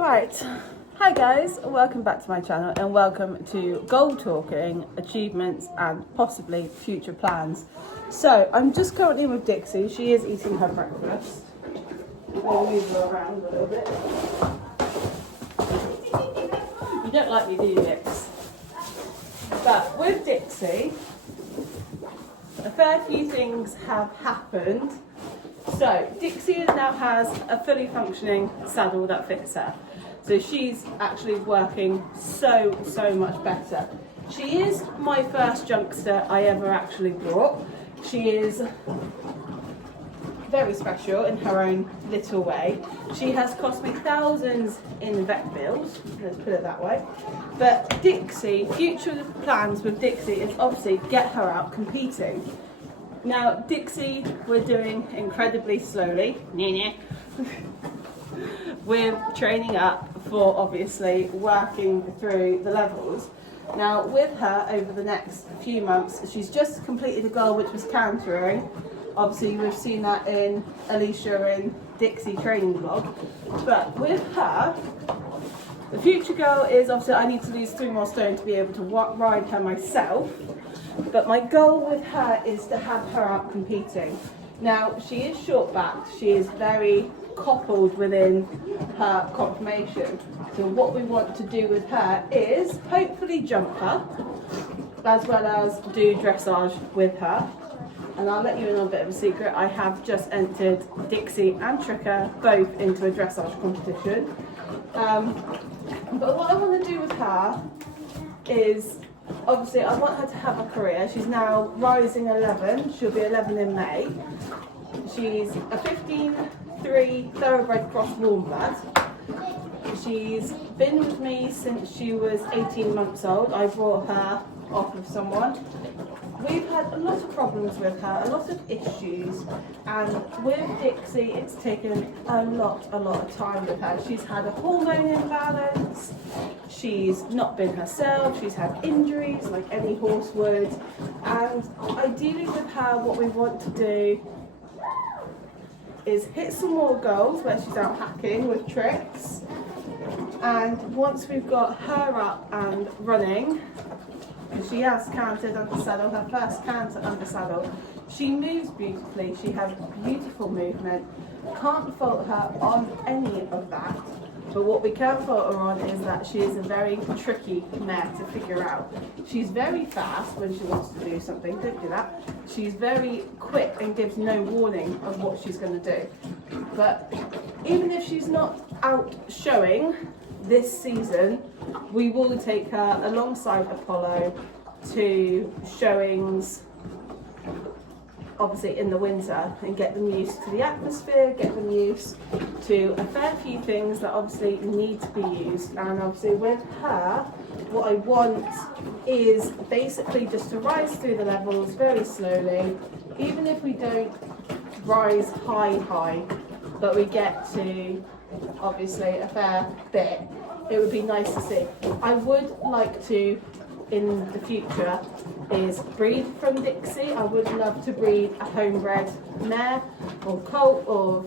Right, hi guys, welcome back to my channel and welcome to goal talking, achievements and possibly future plans. So I'm just currently with Dixie. She is eating her breakfast. I'll move her around a little bit. You don't like me, do you, Dix? But with Dixie, a fair few things have happened. So Dixie now has a fully functioning saddle that fits her. So she's actually working so much better. She is my first youngster I ever actually brought. She is very special in her own little way. She has cost me thousands in vet bills, let's put it that way. But Dixie, future plans with Dixie is obviously get her out competing. Now Dixie, we're doing incredibly slowly. We're training up for obviously working through the levels. Now with her over the next few months, she's just completed a goal which was cantering. Obviously we've seen that in Alicia and Dixie training vlog. But with her, the future goal is obviously I need to lose 3 more stone to be able to ride her myself. But my goal with her is to have her out competing. Now she is short backed, she is very coupled within her conformation. So what we want to do with her is hopefully jump her, as well as do dressage with her. And I'll let you in on a bit of a secret, I have just entered Dixie and Tricker both into a dressage competition. But what I want to do with her is, obviously I want her to have a career. She's now rising 11, she'll be 11 in May. She's a 15-3 thoroughbred cross warm blood. She's been with me since she was 18 months old. I brought her off of someone. We've had a lot of problems with her, a lot of issues, and with Dixie it's taken a lot of time with her. She's had a hormone imbalance, she's not been herself, she's had injuries like any horse would, and ideally with her what we want to do is hit some more goals where she's out hacking with tricks, and once we've got her up and running, she has cantered under saddle, her first canter under saddle. She moves beautifully, she has beautiful movement. Can't fault her on any of that. But what we can fault her on is that she is a very tricky mare to figure out. She's very fast when she wants to do something, don't do that. She's very quick and gives no warning of what she's going to do. But even if she's not out showing this season, we will take her alongside Apollo to showings obviously in the winter and get them used to the atmosphere, get them used to a fair few things that obviously need to be used. And obviously with her, what I want is basically just to rise through the levels very slowly, even if we don't rise high, but we get to obviously a fair bit. It would be nice to see. I would like to, in the future, is breed from Dixie. I would love to breed a homebred mare or colt or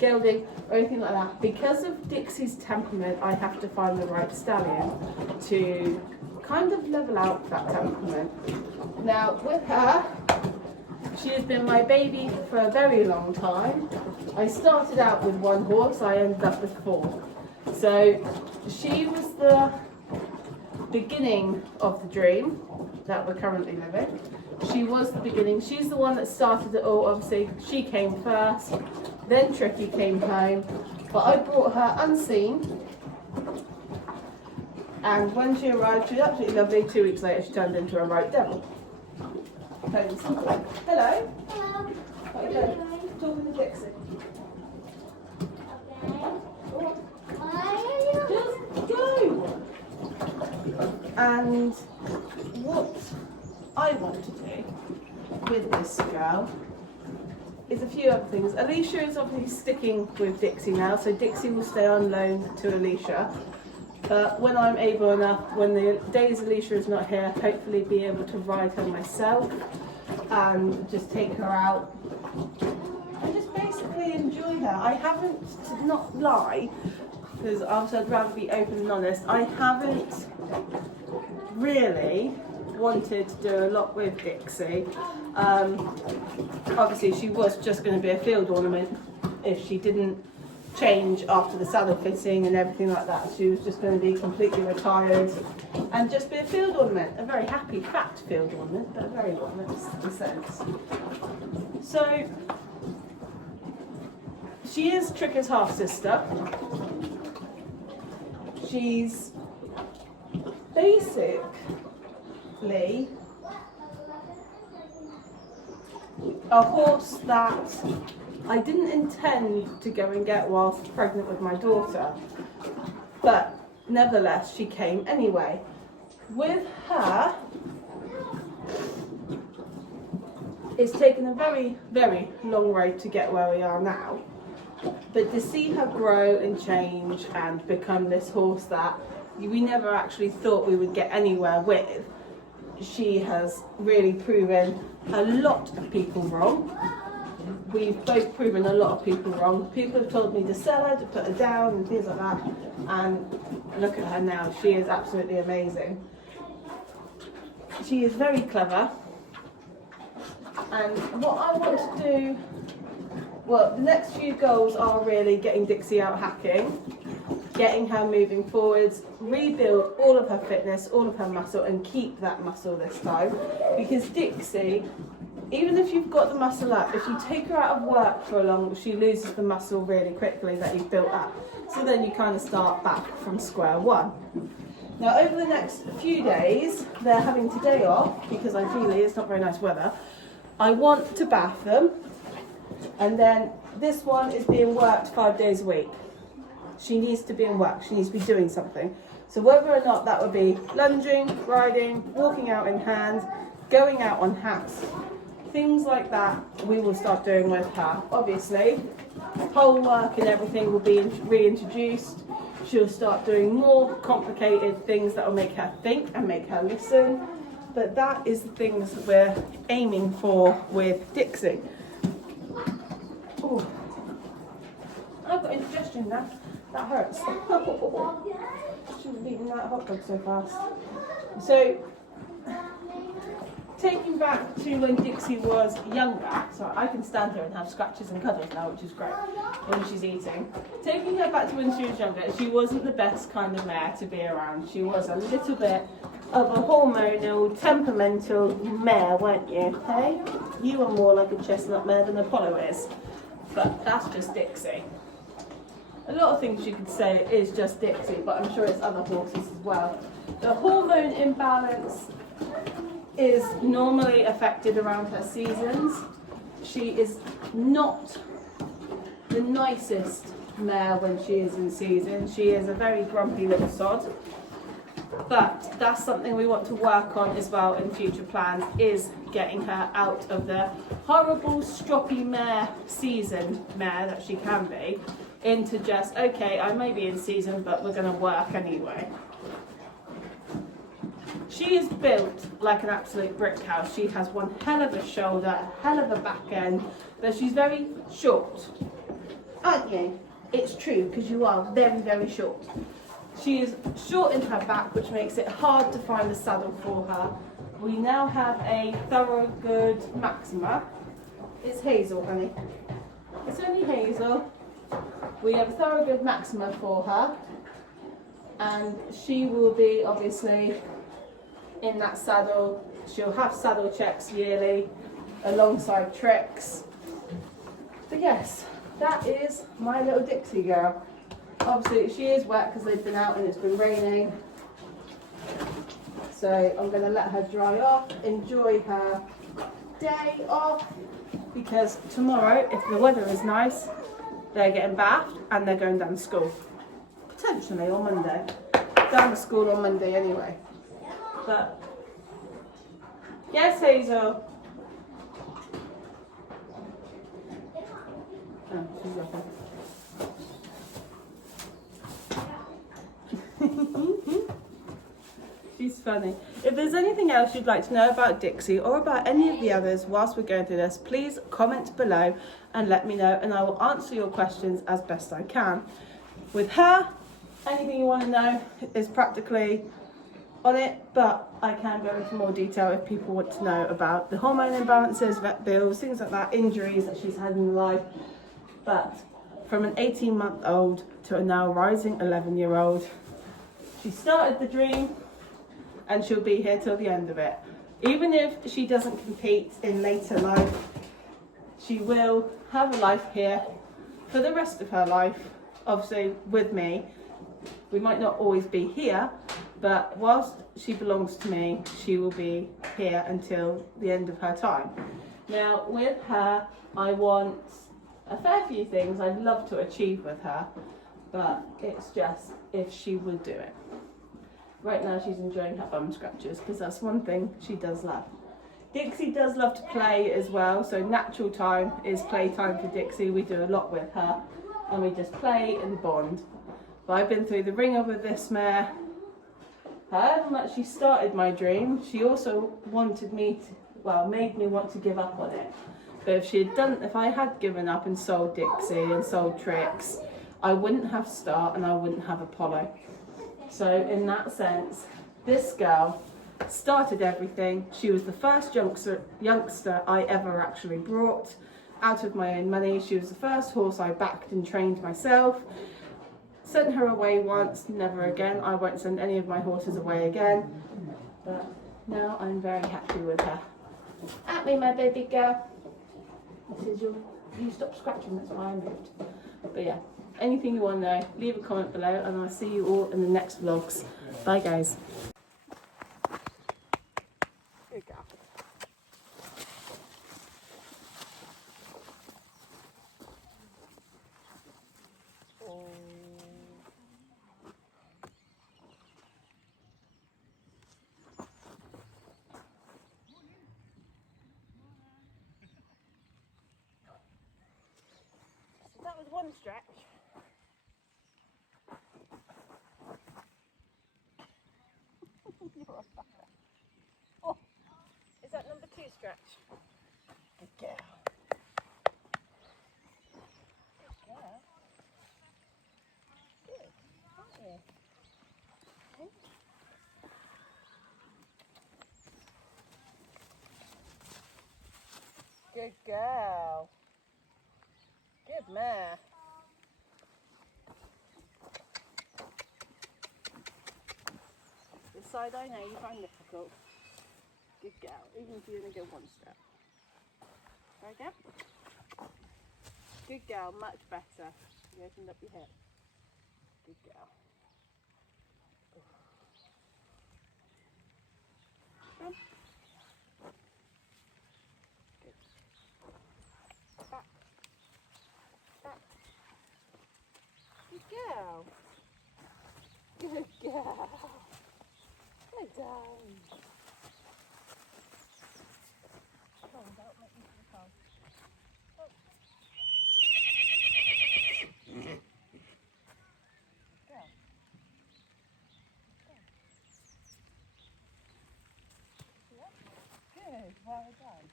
gelding or anything like that. Because of Dixie's temperament, I have to find the right stallion to kind of level out that temperament. Now with her, she has been my baby for a very long time. I started out with 1 horse, I ended up with 4. So she was the beginning of the dream that we're currently living. She was the beginning. She's the one that started it all. Obviously she came first, then Tricky came home, but I brought her unseen, and when she arrived she was absolutely lovely. 2 weeks later she turned into a right devil. Hello. Hello. What are you doing? Talking to Dixie. Just go! And what I want to do with this girl is a few other things. Alicia is obviously sticking with Dixie now, so Dixie will stay on loan to Alicia. But when I'm able enough, when the days Alicia is not here, hopefully be able to ride her myself and just take her out and just basically enjoy her. I haven't, to not lie, because obviously I'd rather be open and honest. I haven't really wanted to do a lot with Dixie. Obviously she was just going to be a field ornament if she didn't change after the saddle fitting and everything like that. She was just going to be completely retired and just be a field ornament, a very happy, fat field ornament, but a very one in a sense. So she is Tricker's half sister. She's basically a horse that I didn't intend to go and get whilst pregnant with my daughter, but nevertheless she came anyway. With her, it's taken a very, very long road to get where we are now, but to see her grow and change and become this horse that we never actually thought we would get anywhere with, she has really proven a lot of people wrong. We've both proven a lot of people wrong. People have told me to sell her, to put her down and things like that, and look at her now. She is absolutely amazing. She is very clever, and what I want to do, well, the next few goals are really getting Dixie out hacking, getting her moving forwards, rebuild all of her fitness, all of her muscle, and keep that muscle this time. Because Dixie, even if you've got the muscle up, if you take her out of work for a long, she loses the muscle really quickly that you've built up. So then you kind of start back from square one. Now over the next few days, they're having today off because ideally it's not very nice weather. I want to bath them, and then this one is being worked 5 days a week. She needs to be in work, she needs to be doing something. So whether or not that would be lunging, riding, walking out in hand, going out on hats, things like that we will start doing with her. Obviously, pole work and everything will be reintroduced. She'll start doing more complicated things that will make her think and make her listen. But that is the things that we're aiming for with Dixie. Ooh. I've got indigestion now. That hurts. Shouldn't have eaten that hot dog so fast. So, taking back to when Dixie was younger, so I can stand here and have scratches and cuddles now, which is great when she's eating. Taking her back to when she was younger, she wasn't the best kind of mare to be around. She was a little bit of a hormonal, temperamental mare, weren't you? Hey? You were more like a chestnut mare than Apollo is. But that's just Dixie. A lot of things you could say is just Dixie, but I'm sure it's other horses as well. The hormone imbalance is normally affected around her seasons. She is not the nicest mare when she is in season. She is a very grumpy little sod. But that's something we want to work on as well in future plans, is getting her out of the horrible stroppy mare season mare that she can be, into just, okay, I may be in season, but we're going to work anyway. She is built like an absolute brick house. She has one hell of a shoulder, a hell of a back end, but she's very short. Aren't you? It's true, because you are very, very short. She is short in her back, which makes it hard to find a saddle for her. We now have a Thoroughgood Maxima. It's Hazel, honey. It's only Hazel. We have a Thoroughgood Maxima for her, and she will be obviously in that saddle. She'll have saddle checks yearly alongside tricks. But yes, that is my little Dixie girl. Obviously she is wet because they've been out and it's been raining, so I'm going to let her dry off, enjoy her day off, because tomorrow, if the weather is nice, they're getting bathed and they're going down to school, potentially on Monday, down to school on Monday anyway. But yes, Hazel. Oh, she's laughing. She's funny. If there's anything else you'd like to know about Dixie or about any of the others whilst we're going through this, please comment below and let me know, and I will answer your questions as best I can. With her, anything you want to know is practically on it, but I can go into more detail if people want to know about the hormone imbalances, vet bills, things like that, injuries that she's had in life. But from an 18-month-old to a now rising 11-year-old, she started the dream and she'll be here till the end of it. Even if she doesn't compete in later life, she will have a life here for the rest of her life, obviously with me. We might not always be here, but whilst she belongs to me, she will be here until the end of her time. Now, with her, I want a fair few things I'd love to achieve with her, but it's just if she would do it. Right now, she's enjoying her bum scratches because that's one thing she does love. Dixie does love to play as well, so natural time is play time for Dixie. We do a lot with her and we just play and bond. But I've been through the ringer with this mare. However much she started my dream, she also wanted me to, well, made me want to give up on it. But if I had given up and sold Dixie and sold Trix, I wouldn't have Start and I wouldn't have Apollo. So in that sense, this girl started everything. She was the first youngster I ever actually brought out of my own money. She was the first horse I backed and trained myself. Sent her away once, never again. I won't send any of my horses away again. But now I'm very happy with her. At me, my baby girl. This is you stop scratching, that's why I moved. But yeah, anything you want to know, leave a comment below and I'll see you all in the next vlogs. Bye guys. Good girl. That was one stretch. Oh, is that number 2 stretch? Good girl. Good girl. Good, aren't you? Good girl. Good mare. This side I know you find difficult. Good girl, even if you only go one step. Try again. Good girl, much better. You opened up your hip. Good girl. Come. Good. Back. Back. Good girl. Good girl. Good done. Come on, don't make me feel cold. Oh. Girl. Good, well done.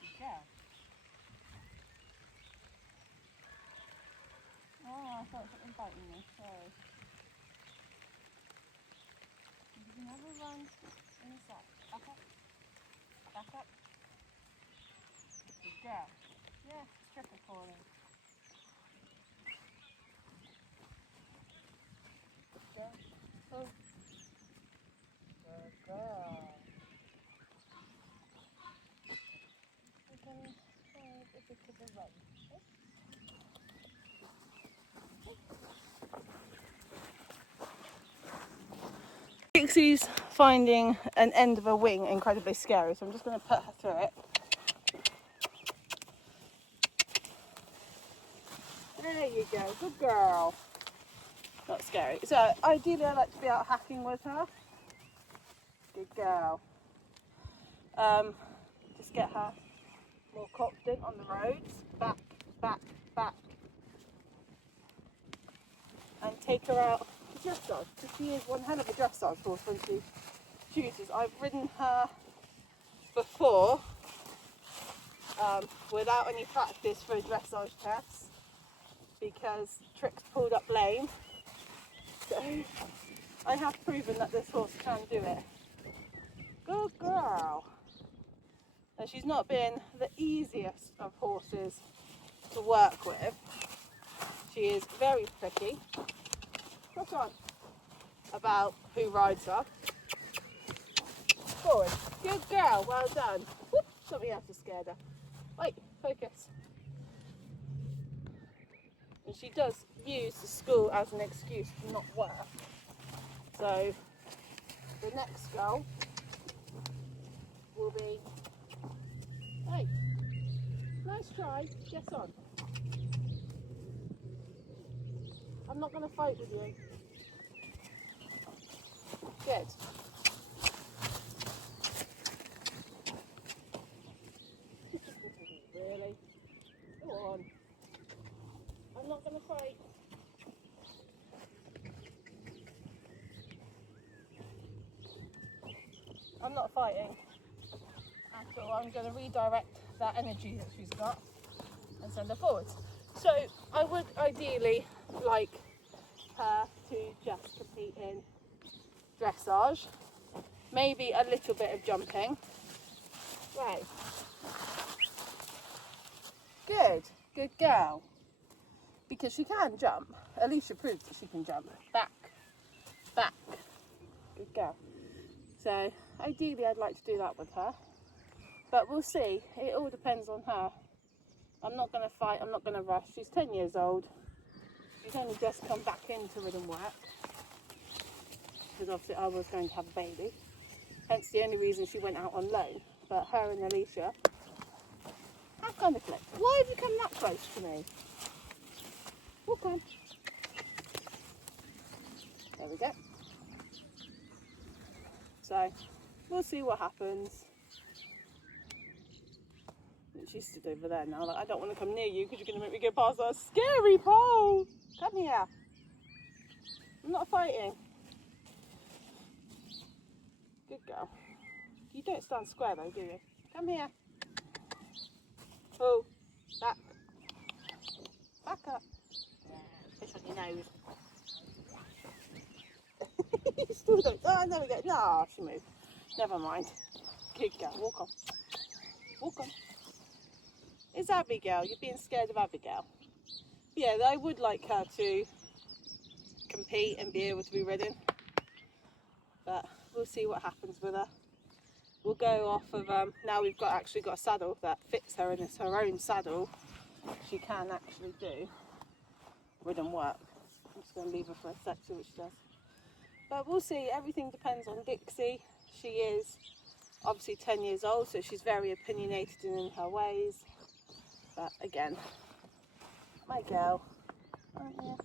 Good girl. Oh, I thought something biting me, sorry. You can have a run in a sec. Back up. Back up. Good girl. Yeah, stripper falling. Good girl. Oh. Good girl. We can have a bit of a run. Dixie's finding an end of a wing incredibly scary, so I'm just going to put her through it. There you go, good girl. Not scary. So ideally I like to be out hacking with her. Good girl. Just get her more confident on the roads. Back, back, back. And take her out to dressage, because she is one hell of a dressage horse when she chooses. I've ridden her before without any practice for a dressage test, because Trix pulled up lame. So I have proven that this horse can do it. Good girl. And she's not been the easiest of horses to work with. She is very picky. Look on about who rides her. Forward. Good girl, well done. Whoop, something else has scared her. Wait, focus. And she does use the school as an excuse to not work. So the next goal will be, hey, nice try, get on. I'm not going to fight with you. Good. Really? Go on. I'm not going to fight. I'm not fighting at all. I'm going to redirect that energy that she's got and send her forwards. So I would ideally like her to just compete in dressage, maybe a little bit of jumping. Right. Good, good girl. Because she can jump. Alicia proves that she can jump. Back, back. Good girl. So ideally I'd like to do that with her. But we'll see. It all depends on her. I'm not going to fight, I'm not going to rush. She's 10 years old. She's only just come back into rhythm work. Because obviously I was going to have a baby. Hence the only reason she went out on loan. But her and Alicia have kind of clicked. Why have you come that close to me? Walk on. There we go. So we'll see what happens. She stood over there now. Like, I don't want to come near you because you're going to make me go past that scary pole. Come here. I'm not fighting. Good girl. You don't stand square though, do you? Come here. Oh, back. Back up. Fish on your nose. You still don't. Oh, there we go. No, she moved. Never mind. Good girl. Walk on. Walk on. It's Abigail. You're being scared of Abigail. Yeah, I would like her to compete and be able to be ridden. But we'll see what happens with her. We'll go off of, now we've actually got a saddle that fits her and it's her own saddle. She can actually do ridden work. I'm just going to leave her for a sec, see what she does. But we'll see, everything depends on Dixie. She is obviously 10 years old, so she's very opinionated in her ways. But again, my girl, aren't you?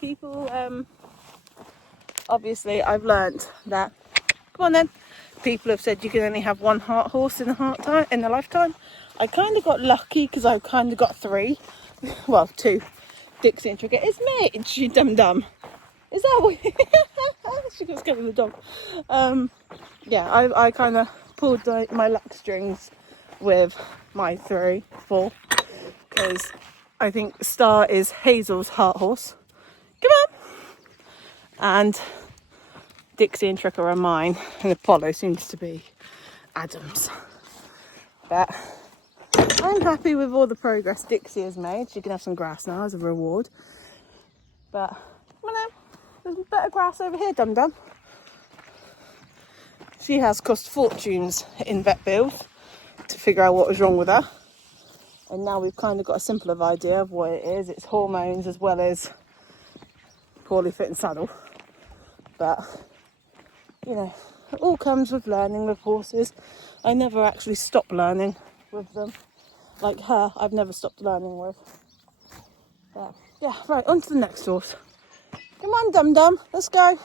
People, obviously I've learnt that, come on then, people have said you can only have one horse in a lifetime. I kind of got lucky because I kind of got 3, well 2, Dixie and Trigger. It's Midge, you dum-dum. Is that what? She got scared of the dog. Yeah, I kind of pulled my luck strings with my 3, 4, because I think Star is Hazel's heart horse. Come on! And Dixie and Tricker are mine, and Apollo seems to be Adam's. But I'm happy with all the progress Dixie has made. She can have some grass now as a reward. But come on now, there's better grass over here, dum-dum. She has cost fortunes in vet bills to figure out what was wrong with her. And now we've kind of got a simpler idea of what it is. It's hormones as well as poorly fitting saddle. But, you know, it all comes with learning with horses. I never actually stop learning with them. Like her, I've never stopped learning with. But, yeah, right, on to the next horse. Come on, dum-dum, let's go.